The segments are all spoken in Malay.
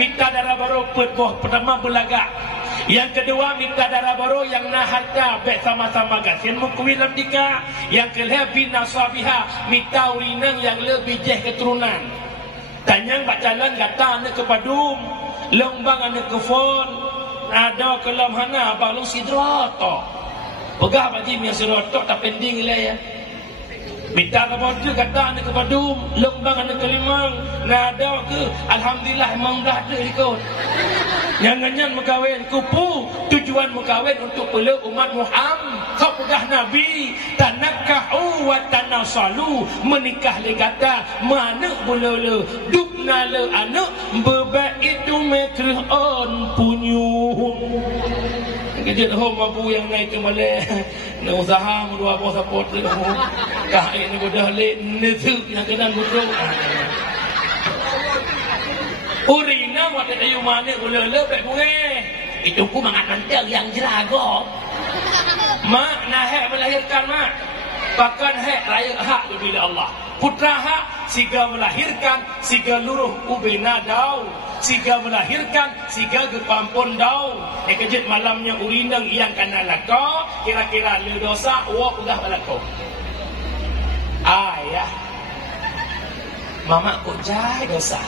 minta darah baru pertama belagak. Yang kedua minta darah baru yang nak harta baik sama-sama gasin mukwilam dika. Yang kelima bina sabiha minta urinang yang lebih jeh keturunan. Tanyang bak jalan gata anak ke padum, lombang anak ke fon, ada kelam hana balu sidroto. Pegah bagi mi sidroto tak pending le ya. Minta kepada kata anak ke padum, lombang anak ke limang, nada ke alhamdulillah memang dah ada ikut. Jangan-jangan mengkawin kupu tujuan mengkawin untuk peluk umat Muhammad. Kau pedah Nabi tanakahu wa tanasalu menikah le kata mana boleh dupna le anak bebak itu mekrih on punyu. Kejut hom abu yang naik tu malai nak usaha dua bos support le kah ini bodah le nezuk yang kena gudung. Urina wadah ayu mana boleh lebih bunga. Itu ku mengatakan yang jerago. Mak nahek melahirkan mak. Bahkan hek raya hak bila Allah. Putra hak siga melahirkan siga luruh ubena daun. Siga melahirkan siga gepampun daun. Kejut malamnya urinang yang kena lako. Kira-kira le dosa wak udah balako. Ayah. Mama kok jai dosa.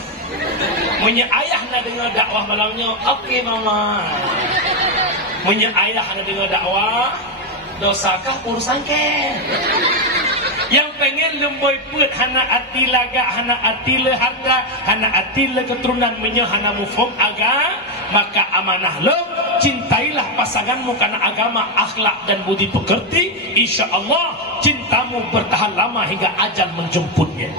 Punya ayah nak dengar dakwah malamnya, okey mama. Punya ayah nak dengar dakwah, dosakah urusan ke? Yang pengen lemboi put hana ati laga, hana ati le harta, hana ati le keturunan menye hana mufhum aga, maka amanah lo cintailah pasanganmu karena agama, akhlak dan budi pekerti. Insya-Allah cintamu bertahan lama hingga ajal menjemputnya.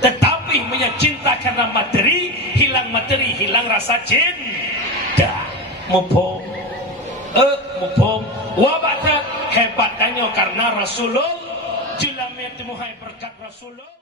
Tetapi cinta karena materi, hilang rasa cinta. Mupom, mupom. Wabata hebatnya karena Rasulullah. Julamet muhai berkat Rasulullah.